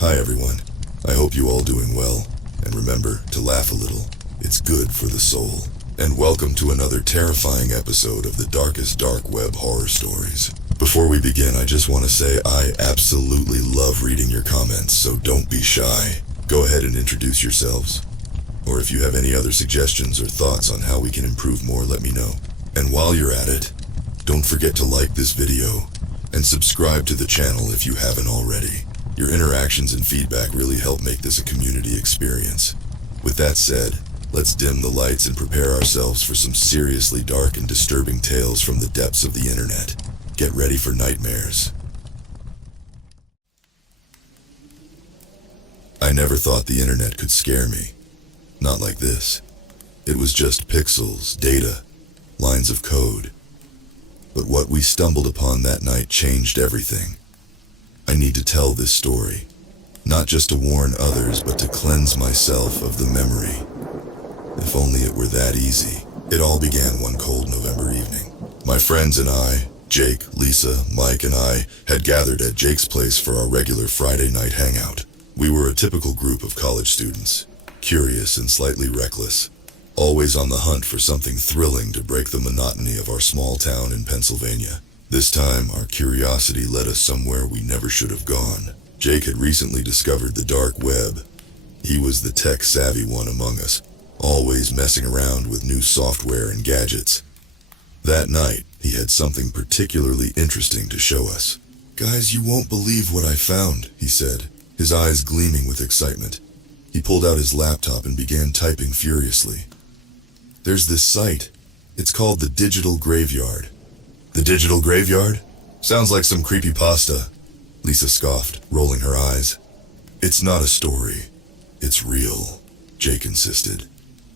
Hi everyone, I hope you all doing well, and remember to laugh a little, it's good for the soul. And welcome to another terrifying episode of the darkest dark web horror stories. Before we begin, I just want to say I absolutely love reading your comments, so don't be shy. Go ahead and introduce yourselves. Or if you have any other suggestions or thoughts on how we can improve more, let me know. And while you're at it, don't forget to like this video and subscribe to the channel if you haven't already. Your interactions and feedback really help make this a community experience. With that said, let's dim the lights and prepare ourselves for some seriously dark and disturbing tales from the depths of the internet. Get ready for nightmares. I never thought the internet could scare me. Not like this. It was just pixels, data, lines of code. But what we stumbled upon that night changed everything. I need to tell this story, not just to warn others, but to cleanse myself of the memory. If only it were that easy. It all began one cold November evening. My friends and I, Jake, Lisa, Mike, and I, had gathered at Jake's place for our regular Friday night hangout. We were a typical group of college students, curious and slightly reckless, always on the hunt for something thrilling to break the monotony of our small town in Pennsylvania. This time, our curiosity led us somewhere we never should have gone. Jake had recently discovered the dark web. He was the tech-savvy one among us, always messing around with new software and gadgets. That night, he had something particularly interesting to show us. "Guys, you won't believe what I found," he said, his eyes gleaming with excitement. He pulled out his laptop and began typing furiously. "There's this site. It's called the Digital Graveyard." "The Digital Graveyard? Sounds like some creepypasta," Lisa scoffed, rolling her eyes. "It's not a story. It's real," Jake insisted.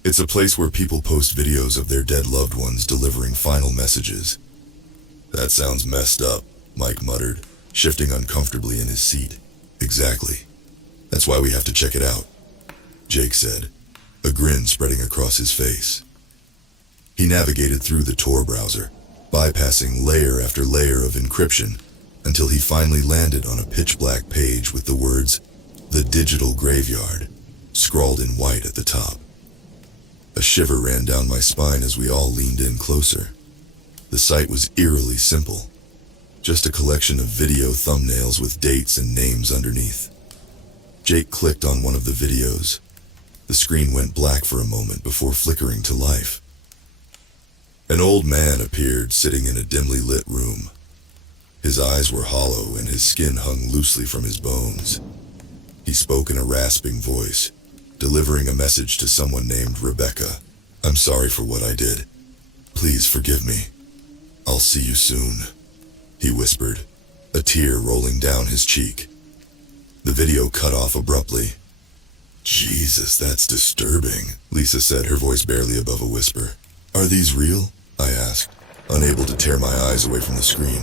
"It's a place where people post videos of their dead loved ones delivering final messages." "That sounds messed up," Mike muttered, shifting uncomfortably in his seat. "Exactly. That's why we have to check it out," Jake said, a grin spreading across his face. He navigated through the Tor browser, bypassing layer after layer of encryption, until he finally landed on a pitch-black page with the words, "The Digital Graveyard," scrawled in white at the top. A shiver ran down my spine as we all leaned in closer. The site was eerily simple, just a collection of video thumbnails with dates and names underneath. Jake clicked on one of the videos. The screen went black for a moment before flickering to life. An old man appeared sitting in a dimly lit room. His eyes were hollow and his skin hung loosely from his bones. He spoke in a rasping voice, delivering a message to someone named Rebecca. "I'm sorry for what I did. Please forgive me. I'll see you soon," he whispered, a tear rolling down his cheek. The video cut off abruptly. "Jesus, that's disturbing," Lisa said, her voice barely above a whisper. "Are these real?" I asked, unable to tear my eyes away from the screen.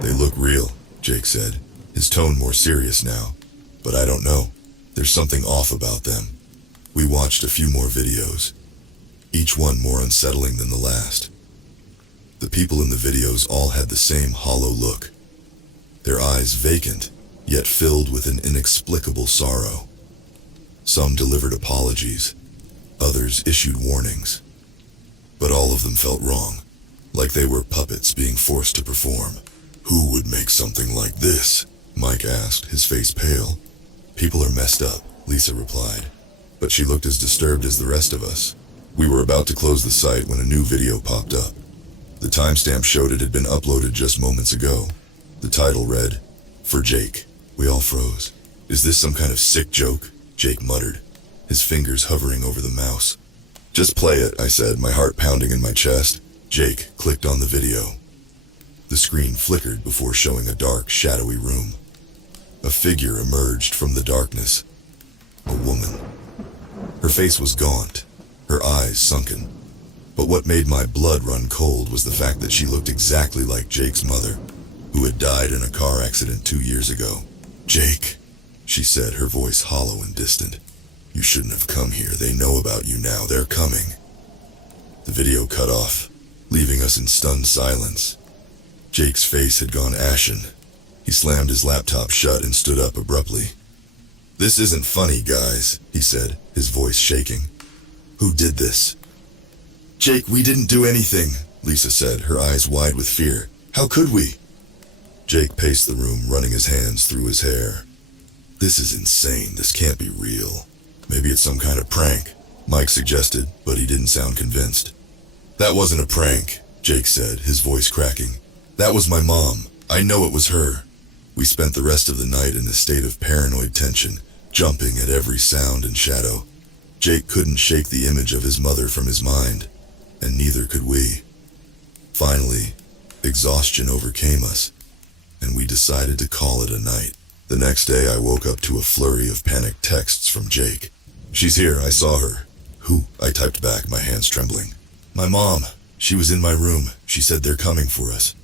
"They look real," Jake said, his tone more serious now. "But I don't know. There's something off about them." We watched a few more videos, each one more unsettling than the last. The people in the videos all had the same hollow look, their eyes vacant, yet filled with an inexplicable sorrow. Some delivered apologies, others issued warnings. But all of them felt wrong, like they were puppets being forced to perform. "Who would make something like this?" Mike asked, his face pale. "People are messed up," Lisa replied, but she looked as disturbed as the rest of us. We were about to close the site when a new video popped up. The timestamp showed it had been uploaded just moments ago. The title read, "For Jake." We all froze. "Is this some kind of sick joke?" Jake muttered, his fingers hovering over the mouse. "Just play it," I said, my heart pounding in my chest. Jake clicked on the video. The screen flickered before showing a dark, shadowy room. A figure emerged from the darkness. A woman. Her face was gaunt, her eyes sunken. But what made my blood run cold was the fact that she looked exactly like Jake's mother, who had died in a car accident 2 years ago. "Jake," she said, her voice hollow and distant. "You shouldn't have come here. They know about you now. They're coming." The video cut off, leaving us in stunned silence. Jake's face had gone ashen. He slammed his laptop shut and stood up abruptly. "This isn't funny, guys," he said, his voice shaking. "Who did this?" "Jake, we didn't do anything," Lisa said, her eyes wide with fear. "How could we?" Jake paced the room, running his hands through his hair. "This is insane. This can't be real. Maybe it's some kind of prank," Mike suggested, but he didn't sound convinced. "That wasn't a prank," Jake said, his voice cracking. "That was my mom. I know it was her." We spent the rest of the night in a state of paranoid tension, jumping at every sound and shadow. Jake couldn't shake the image of his mother from his mind, and neither could we. Finally, exhaustion overcame us, and we decided to call it a night. The next day I woke up to a flurry of panicked texts from Jake. "She's here, I saw her." "Who?" I typed back, my hands trembling. "My mom. She was in my room. She said they're coming for us."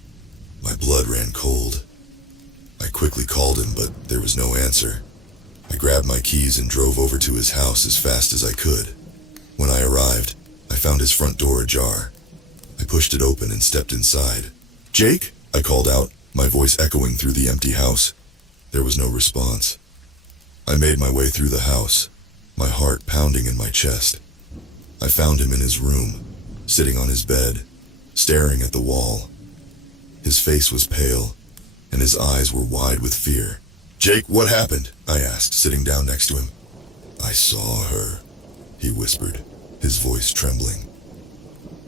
My blood ran cold. I quickly called him, but there was no answer. I grabbed my keys and drove over to his house as fast as I could. When I arrived, I found his front door ajar. I pushed it open and stepped inside. "Jake?" I called out, my voice echoing through the empty house. There was no response. I made my way through the house, my heart pounding in my chest. I found him in his room, sitting on his bed, staring at the wall. His face was pale, and his eyes were wide with fear. "Jake, what happened?" I asked, sitting down next to him. "I saw her," he whispered, his voice trembling.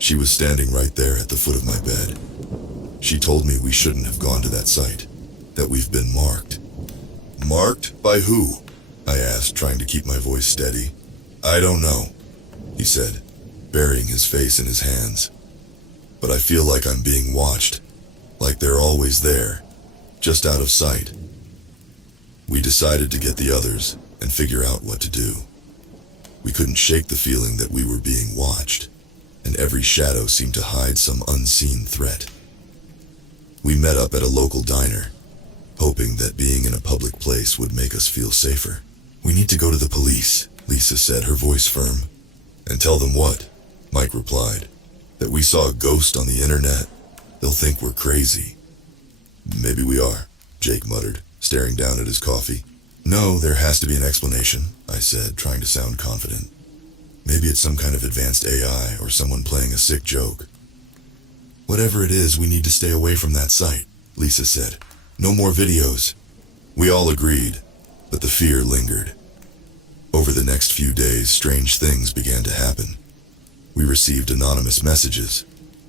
"She was standing right there at the foot of my bed. She told me we shouldn't have gone to that site, that we've been marked." "Marked? By who?" I asked, trying to keep my voice steady. "I don't know," he said, burying his face in his hands. "But I feel like I'm being watched, like they're always there, just out of sight." We decided to get the others and figure out what to do. We couldn't shake the feeling that we were being watched, and every shadow seemed to hide some unseen threat. We met up at a local diner, hoping that being in a public place would make us feel safer. "We need to go to the police," Lisa said, her voice firm. "And tell them what?" Mike replied. "That we saw a ghost on the internet. They'll think we're crazy." "Maybe we are," Jake muttered, staring down at his coffee. "No, there has to be an explanation," I said, trying to sound confident. "Maybe it's some kind of advanced AI or someone playing a sick joke." "Whatever it is, we need to stay away from that site," Lisa said. "No more videos." We all agreed, but the fear lingered. Over the next few days, strange things began to happen. We received anonymous messages,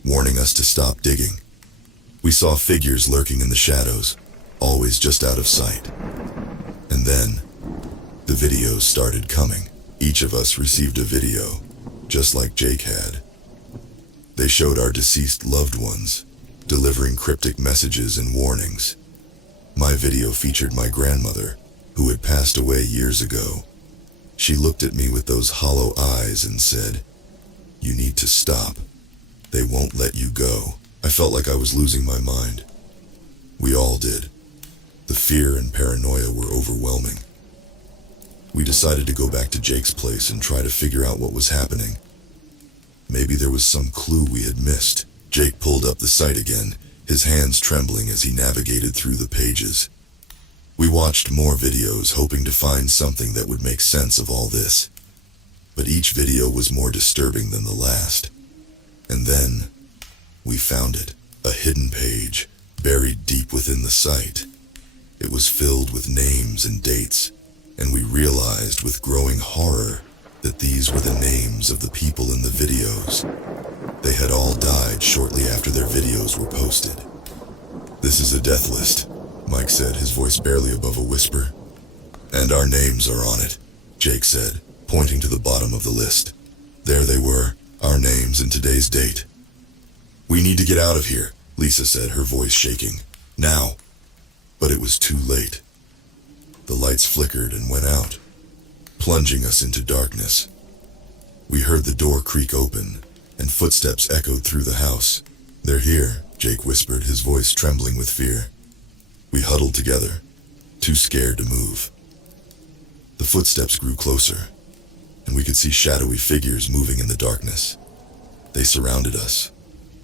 warning us to stop digging. We saw figures lurking in the shadows, always just out of sight. And then, the videos started coming. Each of us received a video, just like Jake had. They showed our deceased loved ones, delivering cryptic messages and warnings. My video featured my grandmother, who had passed away years ago. She looked at me with those hollow eyes and said, "You need to stop. They won't let you go." I felt like I was losing my mind. We all did. The fear and paranoia were overwhelming. We decided to go back to Jake's place and try to figure out what was happening. Maybe there was some clue we had missed. Jake pulled up the site again, his hands trembling as he navigated through the pages. We watched more videos, hoping to find something that would make sense of all this. But each video was more disturbing than the last. And then, we found it, a hidden page, buried deep within the site. It was filled with names and dates, and we realized with growing horror that these were the names of the people in the videos. They had all died shortly after their videos were posted. "This is a death list," Mike said, his voice barely above a whisper. "And our names are on it," Jake said, pointing to the bottom of the list. There they were, our names and today's date. "We need to get out of here," Lisa said, her voice shaking. "Now." But it was too late. The lights flickered and went out, plunging us into darkness. We heard the door creak open, and footsteps echoed through the house. "They're here," Jake whispered, his voice trembling with fear. We huddled together, too scared to move. The footsteps grew closer, and we could see shadowy figures moving in the darkness. They surrounded us,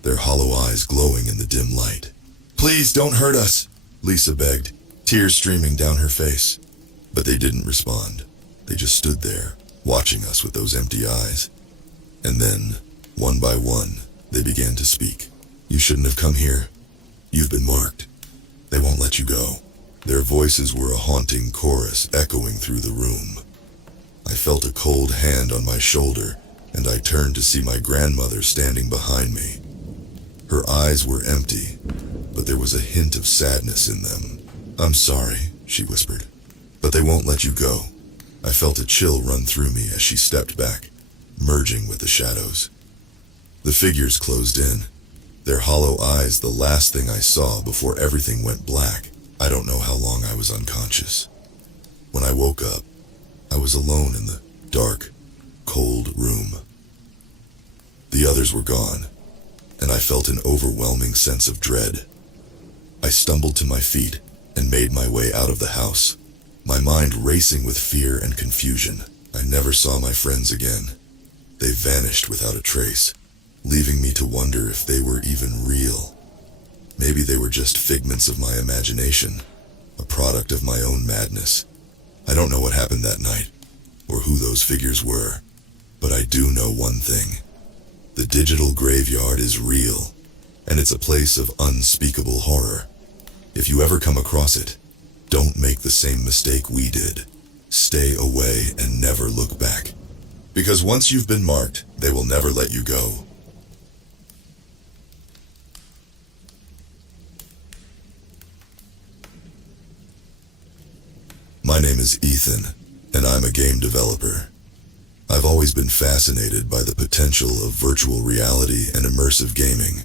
their hollow eyes glowing in the dim light. "Please don't hurt us," Lisa begged, tears streaming down her face. But they didn't respond. They just stood there, watching us with those empty eyes. And then, one by one, they began to speak. "You shouldn't have come here. You've been marked. They won't let you go." Their voices were a haunting chorus echoing through the room. I felt a cold hand on my shoulder, and I turned to see my grandmother standing behind me. Her eyes were empty, but there was a hint of sadness in them. "I'm sorry," she whispered, "but they won't let you go." I felt a chill run through me as she stepped back, merging with the shadows. The figures closed in, their hollow eyes the last thing I saw before everything went black. I don't know how long I was unconscious. When I woke up, I was alone in the dark, cold room. The others were gone, and I felt an overwhelming sense of dread. I stumbled to my feet and made my way out of the house, my mind racing with fear and confusion. I never saw my friends again. They vanished without a trace, leaving me to wonder if they were even real. Maybe they were just figments of my imagination, a product of my own madness. I don't know what happened that night, or who those figures were, but I do know one thing. The digital graveyard is real, and it's a place of unspeakable horror. If you ever come across it, don't make the same mistake we did. Stay away and never look back. Because once you've been marked, they will never let you go. My name is Ethan, and I'm a game developer. I've always been fascinated by the potential of virtual reality and immersive gaming.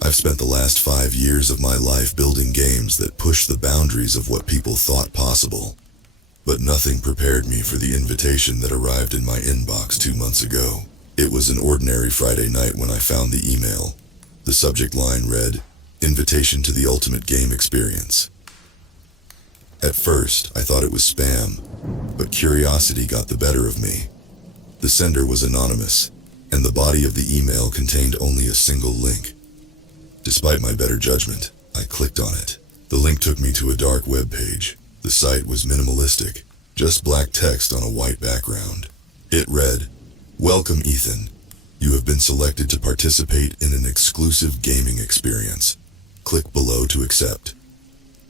I've spent the last 5 years of my life building games that push the boundaries of what people thought possible. But nothing prepared me for the invitation that arrived in my inbox 2 months ago. It was an ordinary Friday night when I found the email. The subject line read, "Invitation to the Ultimate Game Experience." At first, I thought it was spam, but curiosity got the better of me. The sender was anonymous, and the body of the email contained only a single link. Despite my better judgment, I clicked on it. The link took me to a dark web page. The site was minimalistic, just black text on a white background. It read, "Welcome, Ethan. You have been selected to participate in an exclusive gaming experience. Click below to accept."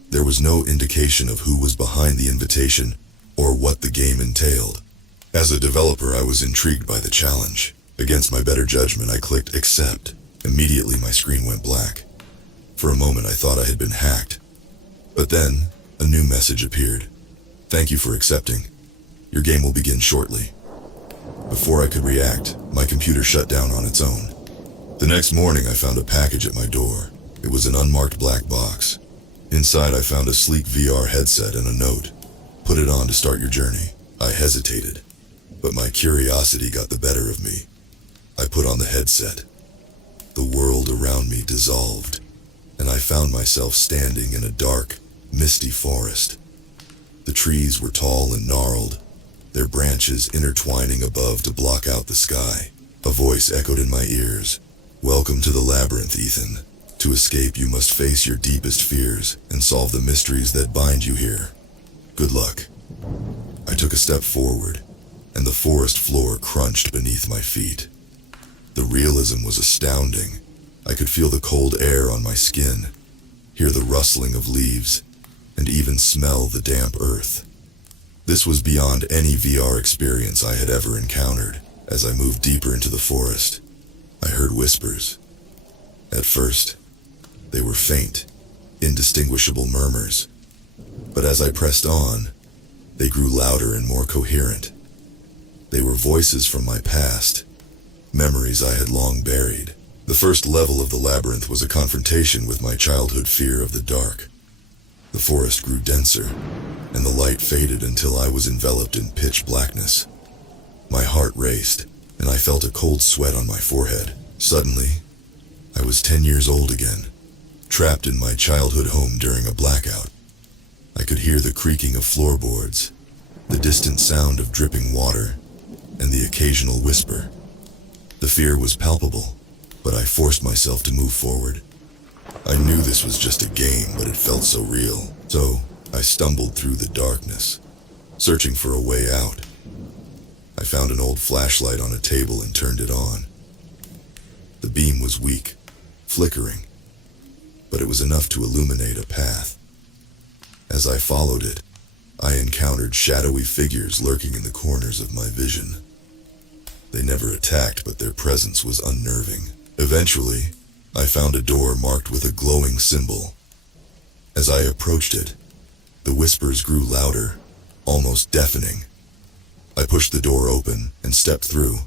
There was no indication of who was behind the invitation or what the game entailed. As a developer, I was intrigued by the challenge. Against my better judgment, I clicked accept. Immediately, my screen went black. For a moment, I thought I had been hacked. But then, a new message appeared. "Thank you for accepting. Your game will begin shortly." Before I could react, my computer shut down on its own. The next morning, I found a package at my door. It was an unmarked black box. Inside, I found a sleek VR headset and a note. "Put it on to start your journey." I hesitated, but my curiosity got the better of me. I put on the headset. The world around me dissolved, and I found myself standing in a dark, misty forest. The trees were tall and gnarled, their branches intertwining above to block out the sky. A voice echoed in my ears. "Welcome to the labyrinth, Ethan. To escape, you must face your deepest fears and solve the mysteries that bind you here. Good luck." I took a step forward, and the forest floor crunched beneath my feet. The realism was astounding. I could feel the cold air on my skin, hear the rustling of leaves, and even smell the damp earth. This was beyond any VR experience I had ever encountered. As I moved deeper into the forest, I heard whispers. At first, they were faint, indistinguishable murmurs. But as I pressed on, they grew louder and more coherent. They were voices from my past, memories I had long buried. The first level of the labyrinth was a confrontation with my childhood fear of the dark. The forest grew denser, and the light faded until I was enveloped in pitch blackness. My heart raced, and I felt a cold sweat on my forehead. Suddenly, I was 10 years old again, trapped in my childhood home during a blackout. I could hear the creaking of floorboards, the distant sound of dripping water, and the occasional whisper. The fear was palpable, but I forced myself to move forward. I knew this was just a game, but it felt so real. So, I stumbled through the darkness, searching for a way out. I found an old flashlight on a table and turned it on. The beam was weak, flickering, but it was enough to illuminate a path. As I followed it, I encountered shadowy figures lurking in the corners of my vision. They never attacked, but their presence was unnerving. Eventually, I found a door marked with a glowing symbol. As I approached it, the whispers grew louder, almost deafening. I pushed the door open and stepped through,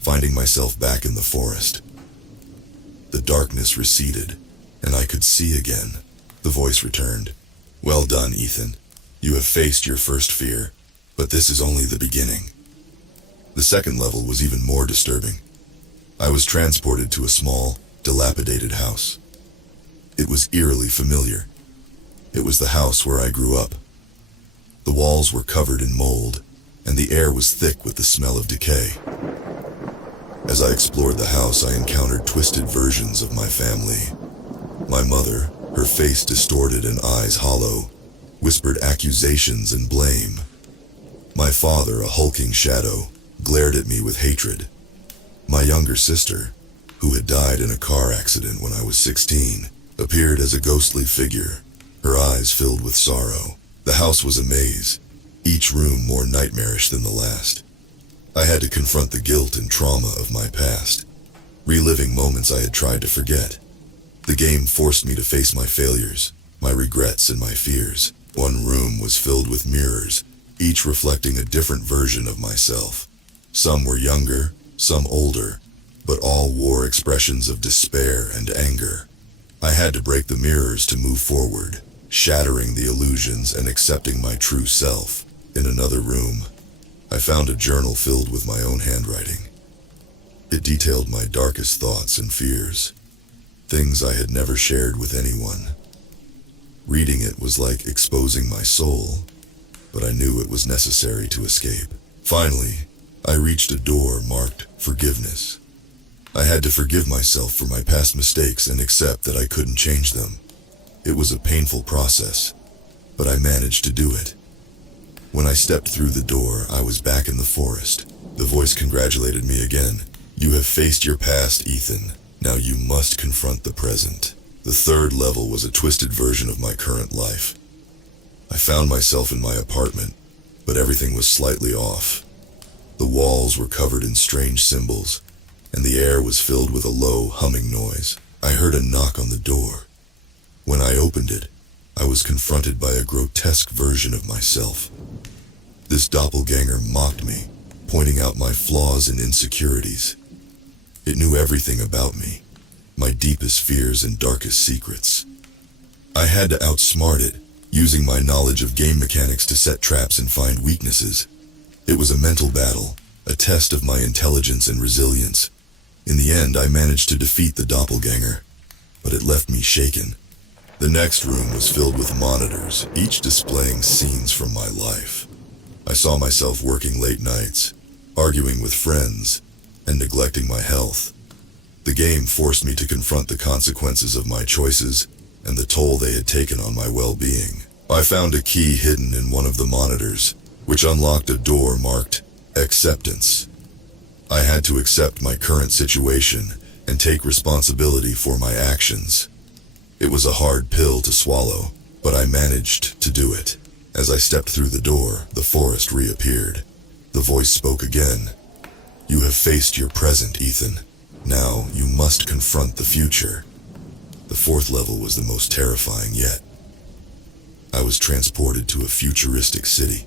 finding myself back in the forest. The darkness receded, and I could see again. The voice returned. "Well done, Ethan. You have faced your first fear, but this is only the beginning." The second level was even more disturbing. I was transported to a small, dilapidated house. It was eerily familiar. It was the house where I grew up. The walls were covered in mold, and the air was thick with the smell of decay. As I explored the house, I encountered twisted versions of my family. My mother, her face distorted and eyes hollow, whispered accusations and blame. My father, a hulking shadow, glared at me with hatred. My younger sister, who had died in a car accident when I was 16, appeared as a ghostly figure, her eyes filled with sorrow. The house was a maze, each room more nightmarish than the last. I had to confront the guilt and trauma of my past, reliving moments I had tried to forget. The game forced me to face my failures, my regrets, and my fears. One room was filled with mirrors, each reflecting a different version of myself. Some were younger, some older, but all wore expressions of despair and anger. I had to break the mirrors to move forward, shattering the illusions and accepting my true self. In another room, I found a journal filled with my own handwriting. It detailed my darkest thoughts and fears, things I had never shared with anyone. Reading it was like exposing my soul, but I knew it was necessary to escape. Finally, I reached a door marked forgiveness. I had to forgive myself for my past mistakes and accept that I couldn't change them. It was a painful process, but I managed to do it. When I stepped through the door, I was back in the forest. The voice congratulated me again. "You have faced your past, Ethan. Now you must confront the present." The third level was a twisted version of my current life. I found myself in my apartment, but everything was slightly off. The walls were covered in strange symbols, and the air was filled with a low, humming noise. I heard a knock on the door. When I opened it, I was confronted by a grotesque version of myself. This doppelganger mocked me, pointing out my flaws and insecurities. It knew everything about me, my deepest fears and darkest secrets. I had to outsmart it, using my knowledge of game mechanics to set traps and find weaknesses. It was a mental battle, a test of my intelligence and resilience. In the end, I managed to defeat the doppelganger, but it left me shaken. The next room was filled with monitors, each displaying scenes from my life. I saw myself working late nights, arguing with friends, and neglecting my health. The game forced me to confront the consequences of my choices and the toll they had taken on my well-being. I found a key hidden in one of the monitors, which unlocked a door marked acceptance. I had to accept my current situation and take responsibility for my actions. It was a hard pill to swallow, but I managed to do it. As I stepped through the door, the forest reappeared. The voice spoke again. "You have faced your present, Ethan. Now you must confront the future." The fourth level was the most terrifying yet. I was transported to a futuristic city,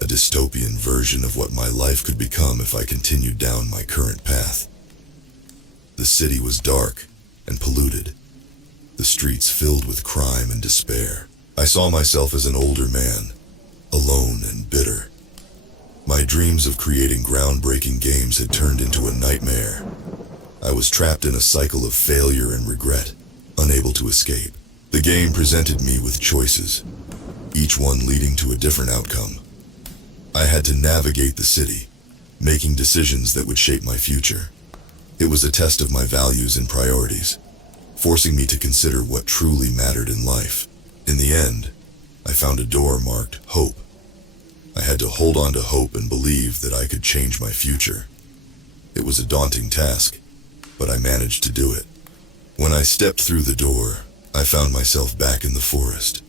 a dystopian version of what my life could become if I continued down my current path. The city was dark and polluted, the streets filled with crime and despair. I saw myself as an older man, alone and bitter. My dreams of creating groundbreaking games had turned into a nightmare. I was trapped in a cycle of failure and regret, unable to escape. The game presented me with choices, each one leading to a different outcome. I had to navigate the city, making decisions that would shape my future. It was a test of my values and priorities, forcing me to consider what truly mattered in life. In the end, I found a door marked hope. I had to hold on to hope and believe that I could change my future. It was a daunting task, but I managed to do it. When I stepped through the door, I found myself back in the forest.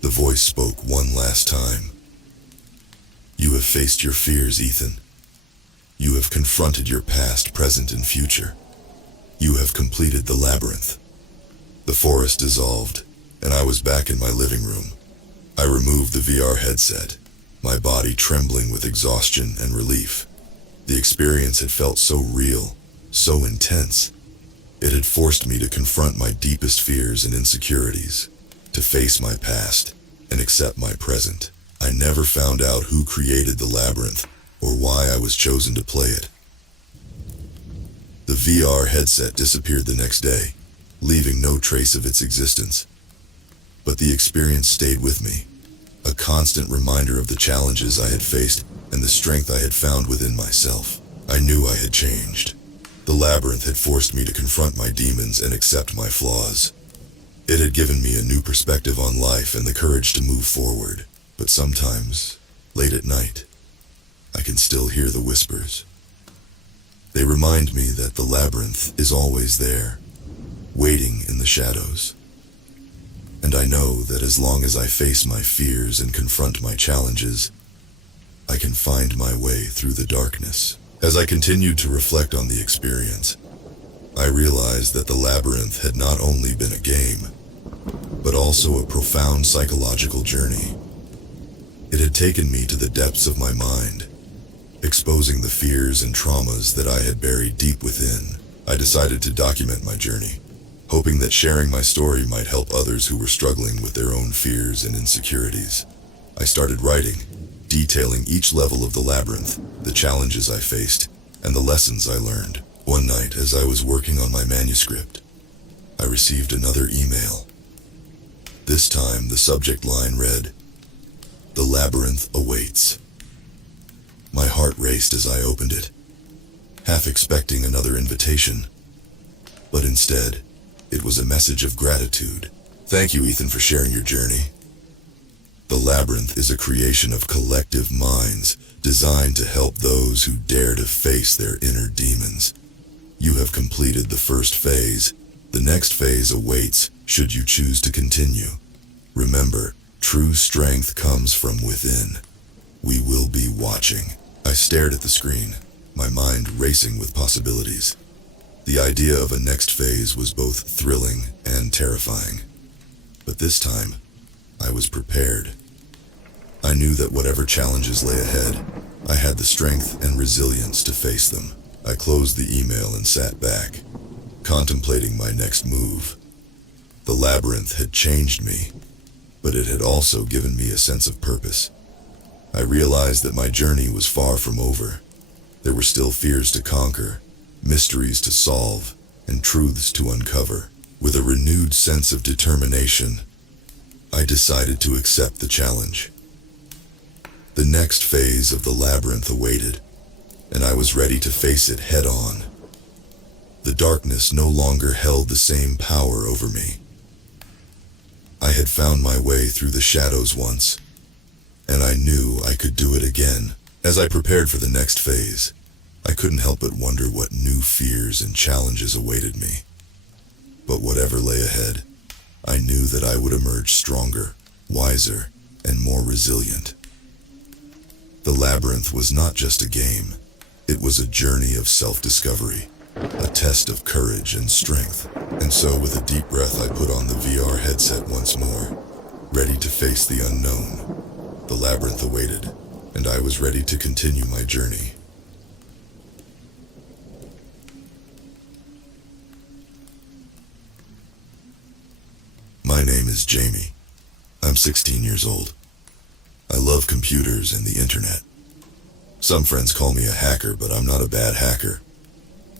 The voice spoke one last time. "You have faced your fears, Ethan. You have confronted your past, present, and future. You have completed the labyrinth." The forest dissolved, and I was back in my living room. I removed the VR headset, my body trembling with exhaustion and relief. The experience had felt so real, so intense. It had forced me to confront my deepest fears and insecurities, to face my past and accept my present. I never found out who created the labyrinth or why I was chosen to play it. The VR headset disappeared the next day, leaving no trace of its existence. But the experience stayed with me, a constant reminder of the challenges I had faced and the strength I had found within myself. I knew I had changed. The labyrinth had forced me to confront my demons and accept my flaws. It had given me a new perspective on life and the courage to move forward. But sometimes, late at night, I can still hear the whispers. They remind me that the labyrinth is always there, waiting in the shadows. And I know that as long as I face my fears and confront my challenges, I can find my way through the darkness. As I continued to reflect on the experience, I realized that the labyrinth had not only been a game, but also a profound psychological journey. It had taken me to the depths of my mind, exposing the fears and traumas that I had buried deep within. I decided to document my journey, hoping that sharing my story might help others who were struggling with their own fears and insecurities. I started writing, detailing each level of the labyrinth, the challenges I faced, and the lessons I learned. One night, as I was working on my manuscript, I received another email. This time, the subject line read, "The labyrinth awaits." My heart raced as I opened it, half expecting another invitation. But instead, it was a message of gratitude. "Thank you, Ethan, for sharing your journey. The labyrinth is a creation of collective minds designed to help those who dare to face their inner demons. You have completed the first phase. The next phase awaits should you choose to continue. Remember, true strength comes from within. We will be watching." I stared at the screen, my mind racing with possibilities. The idea of a next phase was both thrilling and terrifying. But this time, I was prepared. I knew that whatever challenges lay ahead, I had the strength and resilience to face them. I closed the email and sat back, contemplating my next move. The labyrinth had changed me, but it had also given me a sense of purpose. I realized that my journey was far from over. There were still fears to conquer, mysteries to solve, and truths to uncover. With a renewed sense of determination, I decided to accept the challenge. The next phase of the labyrinth awaited, and I was ready to face it head-on. The darkness no longer held the same power over me. I had found my way through the shadows once, and I knew I could do it again. As I prepared for the next phase, I couldn't help but wonder what new fears and challenges awaited me. But whatever lay ahead, I knew that I would emerge stronger, wiser, and more resilient. The labyrinth was not just a game. It was a journey of self-discovery, a test of courage and strength. And so, with a deep breath, I put on the VR headset once more, ready to face the unknown. The labyrinth awaited, and I was ready to continue my journey. My name is Jamie. I'm 16 years old. I love computers and the internet. Some friends call me a hacker, but I'm not a bad hacker.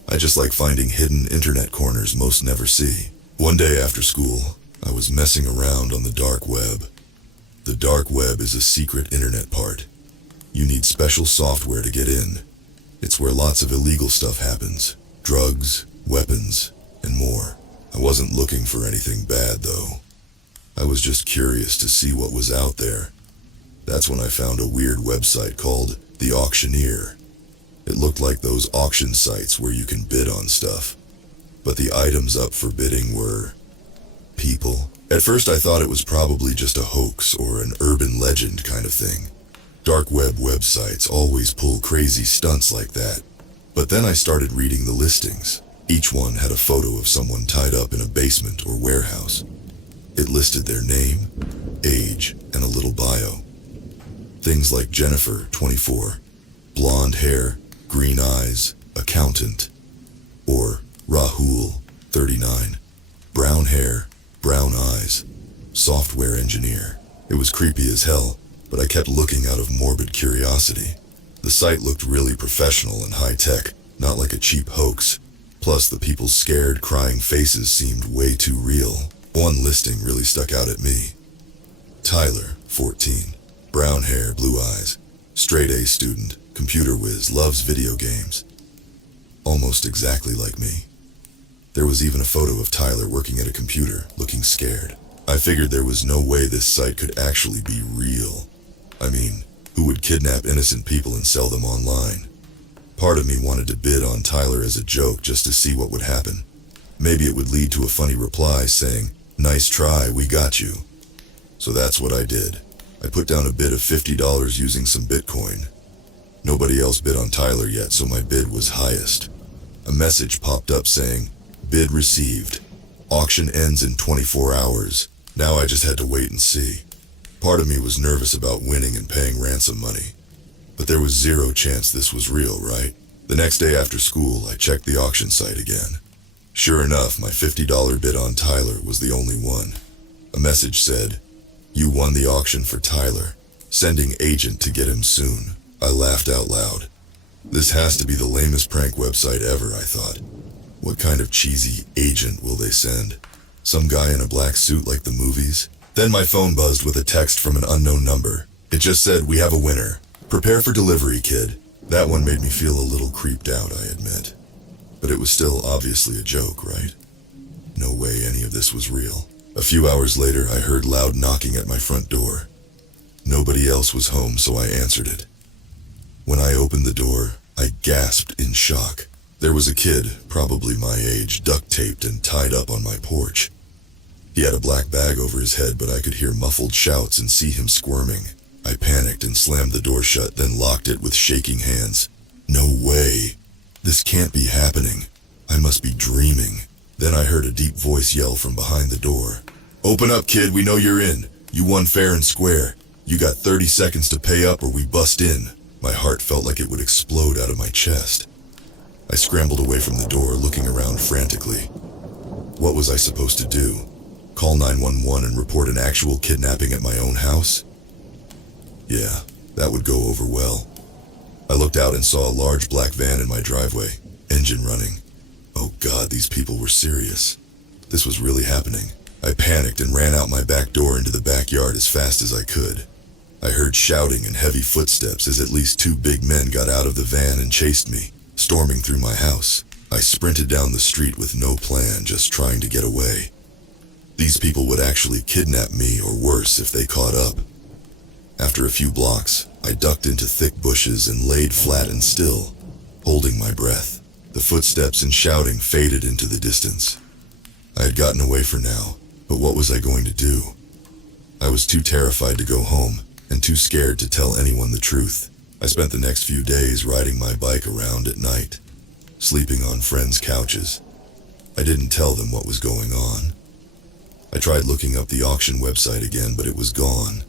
I just like finding hidden internet corners most never see. One day after school, I was messing around on the dark web. The dark web is a secret internet part. You need special software to get in. It's where lots of illegal stuff happens. Drugs, weapons, and more. I wasn't looking for anything bad, though. I was just curious to see what was out there. That's when I found a weird website called The Auctioneer. It looked like those auction sites where you can bid on stuff. But the items up for bidding were people. At first I thought it was probably just a hoax or an urban legend kind of thing. Dark web websites always pull crazy stunts like that. But then I started reading the listings. Each one had a photo of someone tied up in a basement or warehouse. It listed their name, age, and a little bio. Things like Jennifer, 24, blonde hair, green eyes, accountant. Or Rahul, 39, brown hair, brown eyes, software engineer. It was creepy as hell, but I kept looking out of morbid curiosity. The site looked really professional and high-tech, not like a cheap hoax. Plus, the people's scared, crying faces seemed way too real. One listing really stuck out at me. Tyler, 14, brown hair, blue eyes, straight A student, computer whiz, loves video games. Almost exactly like me. There was even a photo of Tyler working at a computer, looking scared. I figured there was no way this site could actually be real. I mean, who would kidnap innocent people and sell them online? Part of me wanted to bid on Tyler as a joke just to see what would happen. Maybe it would lead to a funny reply saying, "Nice try, we got you." So that's what I did. I put down a bid of $50 using some Bitcoin. Nobody else bid on Tyler yet, so my bid was highest. A message popped up saying, "Bid received. Auction ends in 24 hours. Now I just had to wait and see." Part of me was nervous about winning and paying ransom money. But there was zero chance this was real, right? The next day after school, I checked the auction site again. Sure enough, my $50 bid on Tyler was the only one. A message said, "You won the auction for Tyler. Sending agent to get him soon." I laughed out loud. This has to be the lamest prank website ever, I thought. What kind of cheesy agent will they send? Some guy in a black suit like the movies? Then my phone buzzed with a text from an unknown number. It just said, "We have a winner. Prepare for delivery, kid." That one made me feel a little creeped out, I admit. But it was still obviously a joke, right? No way any of this was real. A few hours later, I heard loud knocking at my front door. Nobody else was home, so I answered it. When I opened the door, I gasped in shock. There was a kid, probably my age, duct-taped and tied up on my porch. He had a black bag over his head, but I could hear muffled shouts and see him squirming. I panicked and slammed the door shut, then locked it with shaking hands. No way. This can't be happening. I must be dreaming. Then I heard a deep voice yell from behind the door. "Open up, kid, we know you're in. You won fair and square. You got 30 seconds to pay up or we bust in." My heart felt like it would explode out of my chest. I scrambled away from the door, looking around frantically. What was I supposed to do? Call 911 and report an actual kidnapping at my own house? Yeah, that would go over well. I looked out and saw a large black van in my driveway, engine running. Oh God, these people were serious. This was really happening. I panicked and ran out my back door into the backyard as fast as I could. I heard shouting and heavy footsteps as at least 2 big men got out of the van and chased me, storming through my house. I sprinted down the street with no plan, just trying to get away. These people would actually kidnap me or worse if they caught up. After a few blocks, I ducked into thick bushes and laid flat and still, holding my breath. The footsteps and shouting faded into the distance. I had gotten away for now, but what was I going to do? I was too terrified to go home, and too scared to tell anyone the truth. I spent the next few days riding my bike around at night, sleeping on friends' couches. I didn't tell them what was going on. I tried looking up the auction website again, but it was gone.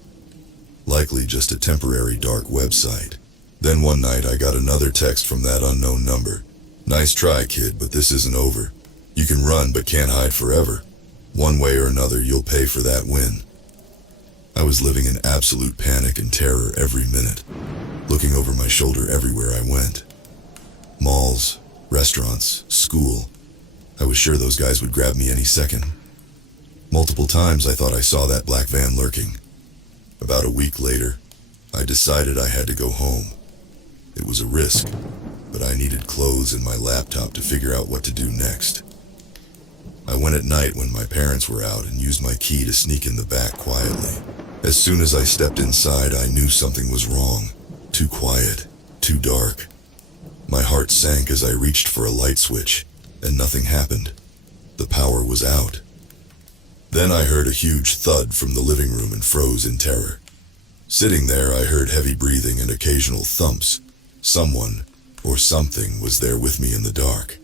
Likely just a temporary dark website. Then one night I got another text from that unknown number. "Nice try, kid, but this isn't over. You can run but can't hide forever. One way or another, you'll pay for that win." I was living in absolute panic and terror every minute, looking over my shoulder everywhere I went. Malls, restaurants, school. I was sure those guys would grab me any second. Multiple times I thought I saw that black van lurking. About a week later, I decided I had to go home. It was a risk, but I needed clothes and my laptop to figure out what to do next. I went at night when my parents were out and used my key to sneak in the back quietly. As soon as I stepped inside, I knew something was wrong. Too quiet, too dark. My heart sank as I reached for a light switch, and nothing happened. The power was out. Then I heard a huge thud from the living room and froze in terror. Sitting there, I heard heavy breathing and occasional thumps. Someone, or something, was there with me in the dark.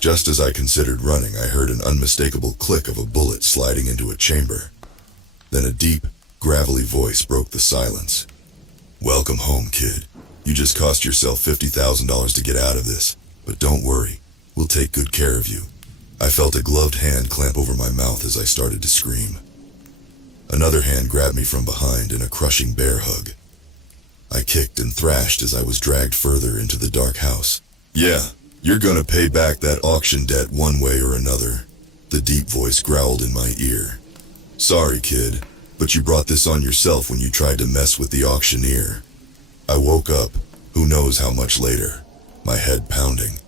Just as I considered running, I heard an unmistakable click of a bullet sliding into a chamber. Then a deep, gravelly voice broke the silence. "Welcome home, kid. You just cost yourself $50,000 to get out of this, but don't worry, we'll take good care of you." I felt a gloved hand clamp over my mouth as I started to scream. Another hand grabbed me from behind in a crushing bear hug. I kicked and thrashed as I was dragged further into the dark house. "Yeah, you're gonna pay back that auction debt one way or another," the deep voice growled in my ear. "Sorry, kid, but you brought this on yourself when you tried to mess with the auctioneer." I woke up, who knows how much later, my head pounding.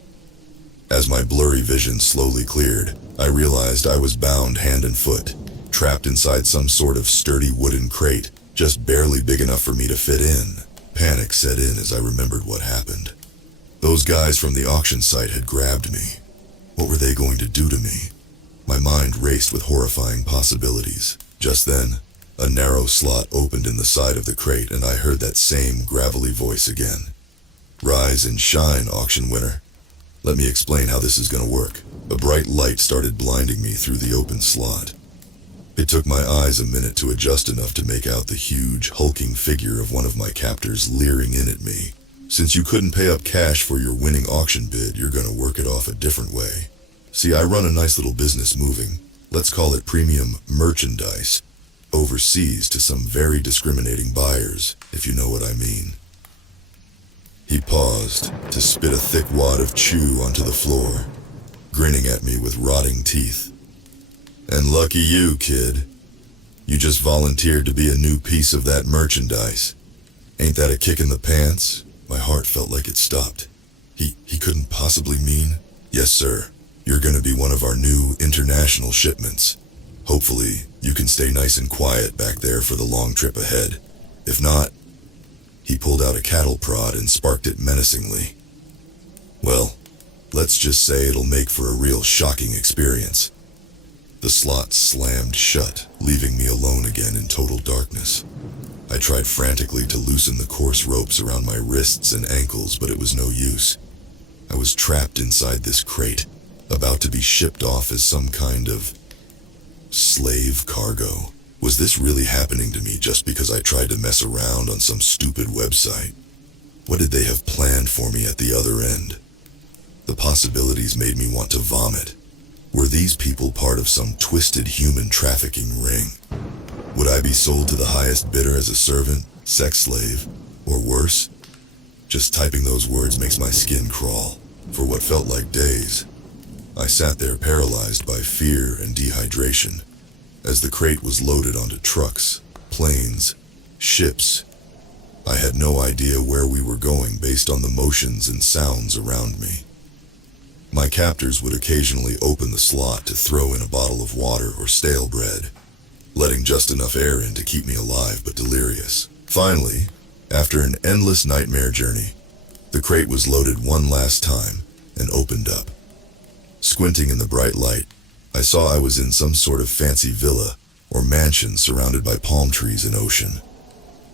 As my blurry vision slowly cleared, I realized I was bound hand and foot, trapped inside some sort of sturdy wooden crate, just barely big enough for me to fit in. Panic set in as I remembered what happened. Those guys from the auction site had grabbed me. What were they going to do to me? My mind raced with horrifying possibilities. Just then, a narrow slot opened in the side of the crate and I heard that same gravelly voice again. "Rise and shine, auction winner. Let me explain how this is going to work." A bright light started blinding me through the open slot. It took my eyes a minute to adjust enough to make out the huge, hulking figure of one of my captors leering in at me. "Since you couldn't pay up cash for your winning auction bid, you're going to work it off a different way. See, I run a nice little business moving, let's call it premium merchandise, overseas to some very discriminating buyers, if you know what I mean." He paused to spit a thick wad of chew onto the floor, grinning at me with rotting teeth. "And lucky you, kid. You just volunteered to be a new piece of that merchandise. Ain't that a kick in the pants?" My heart felt like it stopped. He couldn't possibly mean? "Yes, sir. You're gonna be one of our new international shipments. Hopefully, you can stay nice and quiet back there for the long trip ahead. If not..." He pulled out a cattle prod and sparked it menacingly. "Well, let's just say it'll make for a real shocking experience." The slot slammed shut, leaving me alone again in total darkness. I tried frantically to loosen the coarse ropes around my wrists and ankles, but it was no use. I was trapped inside this crate, about to be shipped off as some kind of slave cargo. Was this really happening to me just because I tried to mess around on some stupid website? What did they have planned for me at the other end? The possibilities made me want to vomit. Were these people part of some twisted human trafficking ring? Would I be sold to the highest bidder as a servant, sex slave, or worse? Just typing those words makes my skin crawl. For what felt like days, I sat there paralyzed by fear and dehydration. As the crate was loaded onto trucks, planes, ships, I had no idea where we were going based on the motions and sounds around me. My captors would occasionally open the slot to throw in a bottle of water or stale bread, letting just enough air in to keep me alive but delirious. Finally, after an endless nightmare journey, the crate was loaded one last time and opened up. Squinting in the bright light, I saw I was in some sort of fancy villa or mansion surrounded by palm trees and ocean.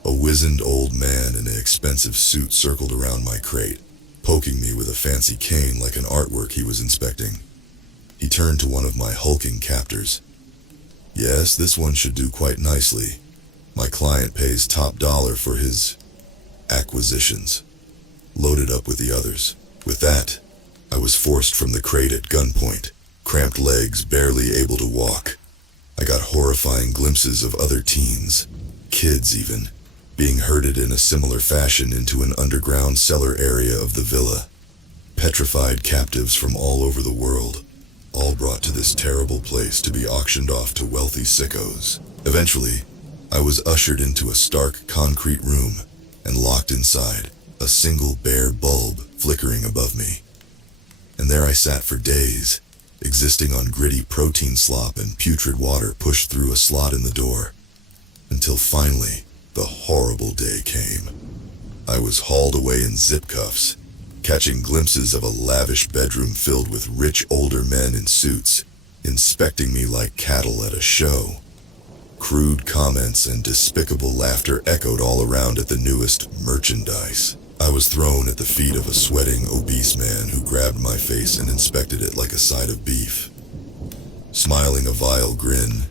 A wizened old man in an expensive suit circled around my crate, poking me with a fancy cane like an artwork he was inspecting. He turned to one of my hulking captors. "Yes, this one should do quite nicely. My client pays top dollar for his acquisitions." Loaded up with the others. With that, I was forced from the crate at gunpoint, cramped legs, barely able to walk. I got horrifying glimpses of other teens, kids even, being herded in a similar fashion into an underground cellar area of the villa. Petrified captives from all over the world, all brought to this terrible place to be auctioned off to wealthy sickos. Eventually, I was ushered into a stark concrete room and locked inside, a single bare bulb flickering above me. And there I sat for days, existing on gritty protein slop and putrid water pushed through a slot in the door. Until finally, the horrible day came. I was hauled away in zip cuffs, catching glimpses of a lavish bedroom filled with rich older men in suits, inspecting me like cattle at a show. Crude comments and despicable laughter echoed all around at the newest merchandise. I was thrown at the feet of a sweating, obese man who grabbed my face and inspected it like a side of beef. Smiling a vile grin,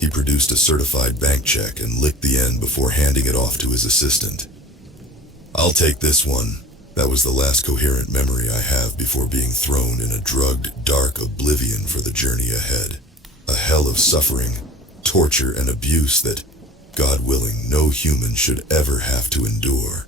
he produced a certified bank check and licked the end before handing it off to his assistant. "I'll take this one." That was the last coherent memory I have before being thrown in a drugged, dark oblivion for the journey ahead. A hell of suffering, torture, and abuse that, God willing, no human should ever have to endure.